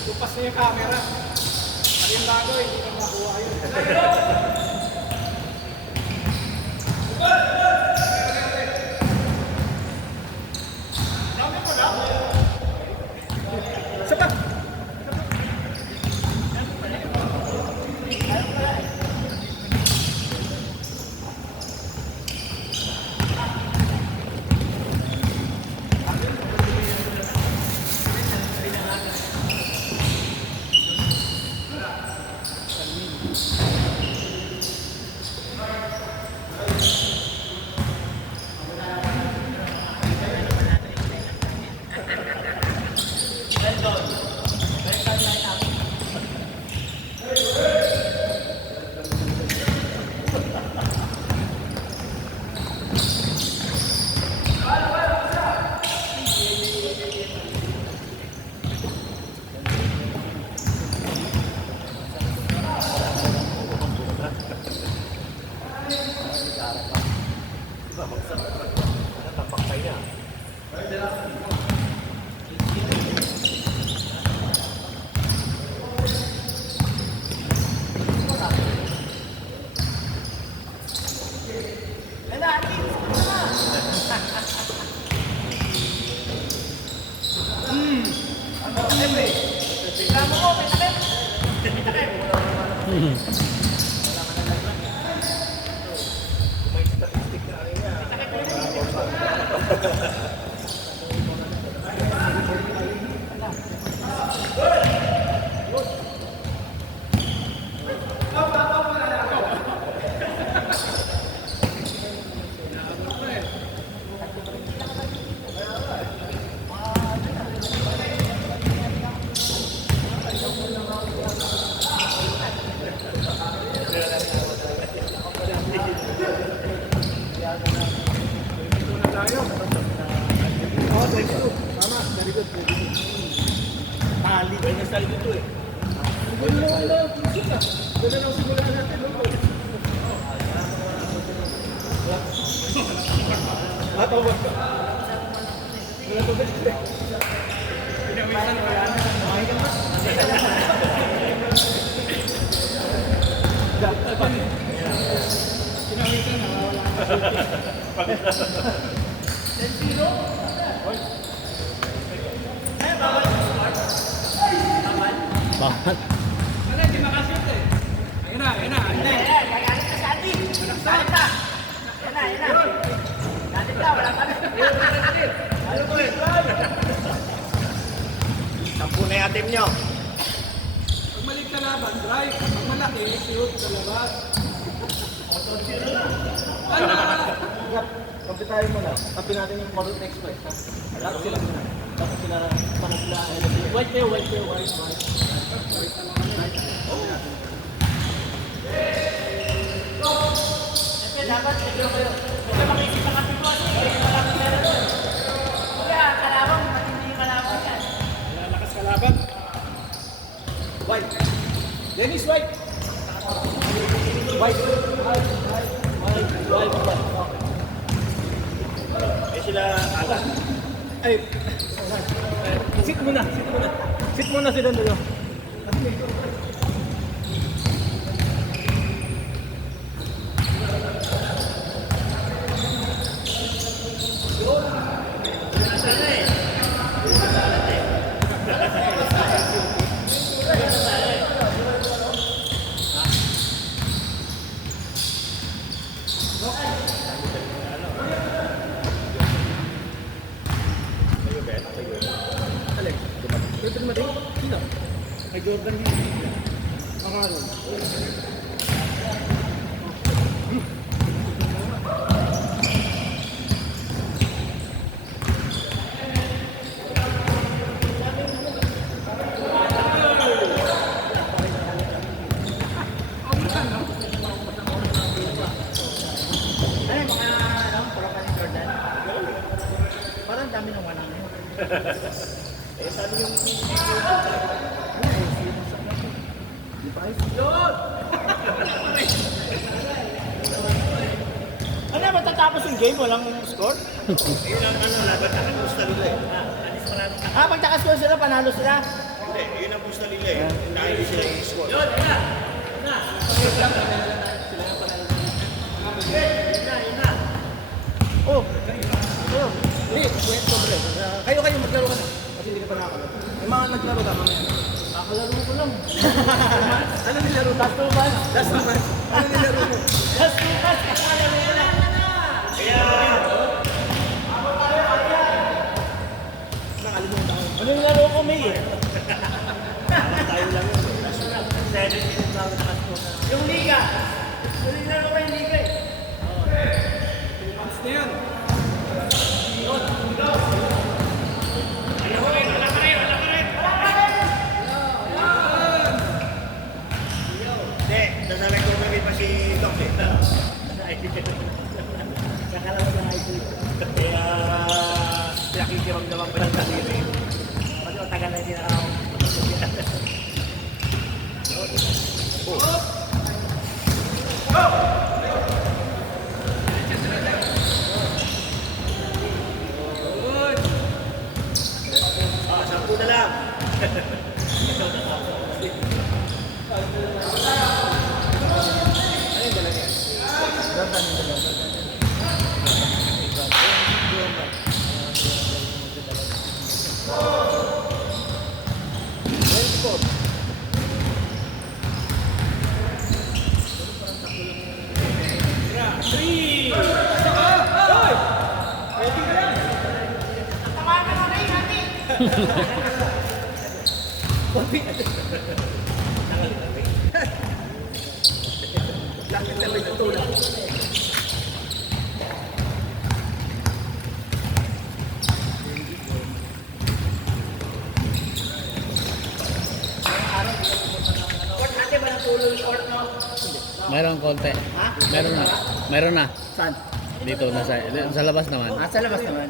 Tupas na yung camera. Ayun bago eh, hindi na makuha yun. Sapa! Bakit? Ano, hindi makashoot eh. Ayun na, ayun na. Hindi. Gagalit ka sa atin. Galit ka. Yan na, yan na. Galit ka, wala ka na. Ano ko eh? Sampu na yung atim nyo. Pag malik ka laban, drive. Pag malaki, shoot sa labas. Ano? Kapit tayo muna. Kapit natin yung Corot Express. Dapat sila muna. Dapat sila panagla. White kayo, white kayo, white. Siyempre, dapat medyo kayo. Huwag makisip ang ating kasi. Malaki na rin. Kaya, kalawang, matindi yung kalawang yan. Lalakas ka laban. White. Dennis, white. White. White. Eh sila alas. Ay. Sit muna, sit muna. Sit muna sila dito. Pwede dumating? Sino? Kay Jordan dito. Makaroon. amin ng 100. Eh, sabi yung... Ano, matatapos yung game? Walang score? Yun ang ano, laban na kamusta nila eh. Pag naka-score sila, panalo sila. Hindi, yun ang gusto nila eh. Dahil di sila i-score. Oh, Hindi, kwento bro. Kayo maglaro ka na. Kasi hindi ka pa nakakalaro. May mga naglaro ka mamaya. kakalaro ko lang. Ano nilaro? Last 2 months. Last naman. Ano nilaro mo? Last 2 months. Kakalaro ko lang. Nakalimutan ko. Ano yung laro ko, May eh? Tayo lang yun. Yung liga. Yung laro ko yung liga eh. Months na yan. Hindi, nasa nag-tournament pa si Doc eh. Kakalaro lang ay Kaya, nakikirang naman pa ng sarili. Kasi matagal na hindi nakakaw. Ah, 10 na lang. Lakit na may tutulak. Court natin ba natuloy yung court mo? Mayroon konti. Ha? Meron na. Meron na. Saan? Dito sa labas naman. Sa labas naman.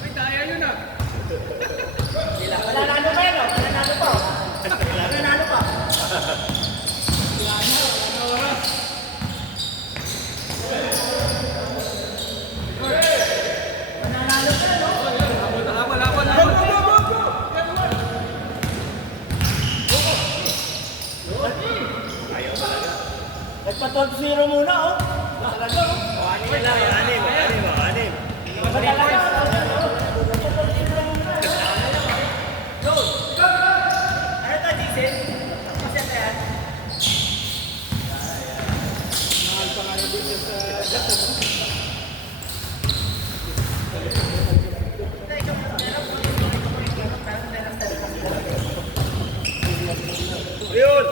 Ay, daya yun ah. Mananalo pa yun, oh. Mananalo pa. Mananalo pa. Mananalo pa, no? Nagpa-12-0 muna, oh. Talaga, oh. Anim lang, anim. Talaga, ano to, Jason? Kasi ito yan. Mahal pa nga yung business sa Jackson. Yun!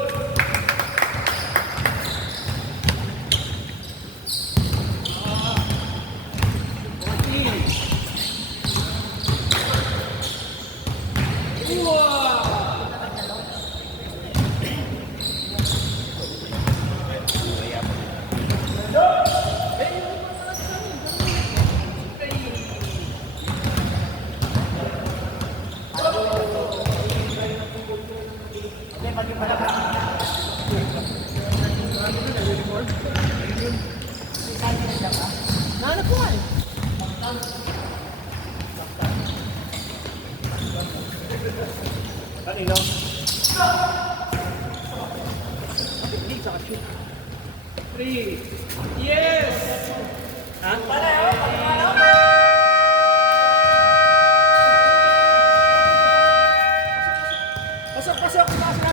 Okay, maging malaki. Nahanap ko nga eh. Kanino? Three. Yes! Pareho, pareho. Pasok, pasok!